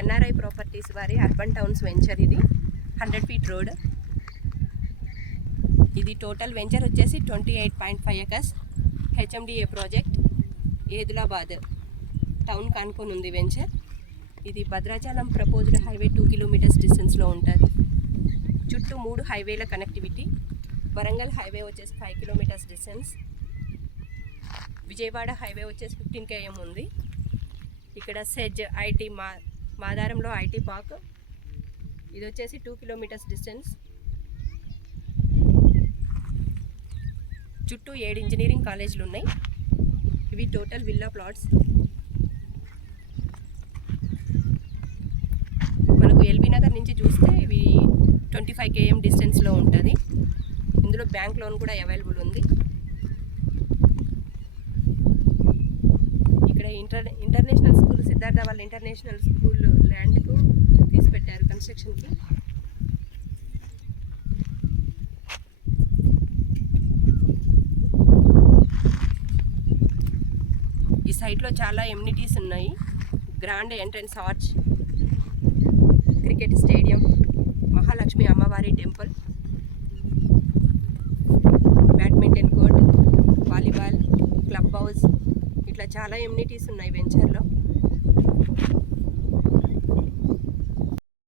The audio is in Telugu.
ఎన్ఆర్ఐ ప్రాపర్టీస్ వారి అర్బన్ టౌన్స్ వెంచర్. ఇది 100 feet రోడ్. ఇది టోటల్ వెంచర్ వచ్చేసి 28.5 acres HMDA project. Edulabad town కానుకొని ఉంది వెంచర్. ఇది భద్రాచలం ప్రపోజ్డ్ హైవే 2 kilometers డిస్టెన్స్లో ఉంటుంది. చుట్టూ 3 హైవేల కనెక్టివిటీ. వరంగల్ హైవే వచ్చేసి 5 kilometers డిస్టెన్స్. విజయవాడ హైవే వచ్చేసి 15 km ఉంది. ఇక్కడ సెజ్ ఐటీ మాదారంలో ఐటీ పార్క్. ఇది వచ్చేసి 2 kilometers డిస్టెన్స్. చుట్టూ 7 ఇంజనీరింగ్ కాలేజీలు ఉన్నాయి. ఇవి టోటల్ విల్లా ప్లాట్స్. మనకు ఎల్బీ నగర్ నుంచి చూస్తే ఇవి 25 km డిస్టెన్స్లో ఉంటుంది. ఇందులో బ్యాంక్ లోన్ కూడా అవైలబుల్ ఉంది. ఇక్కడ ఇంటర్నేషనల్ స్కూల్ సిద్ధార్థ వాళ్ళ ఇంటర్నేషనల్ స్కూల్ ల్యాండ్కు తీసి పెట్టారు కన్స్ట్రక్షన్కి. ఈ సైట్లో చాలా ఎమ్యూనిటీస్ ఉన్నాయి. Grand entrance arch, cricket stadium, Mahalakshmi అమ్మవారి temple, badminton court, volleyball, club house, ఇట్లా చాలా ఎమ్యూనిటీస్ ఉన్నాయి వెంచర్లో.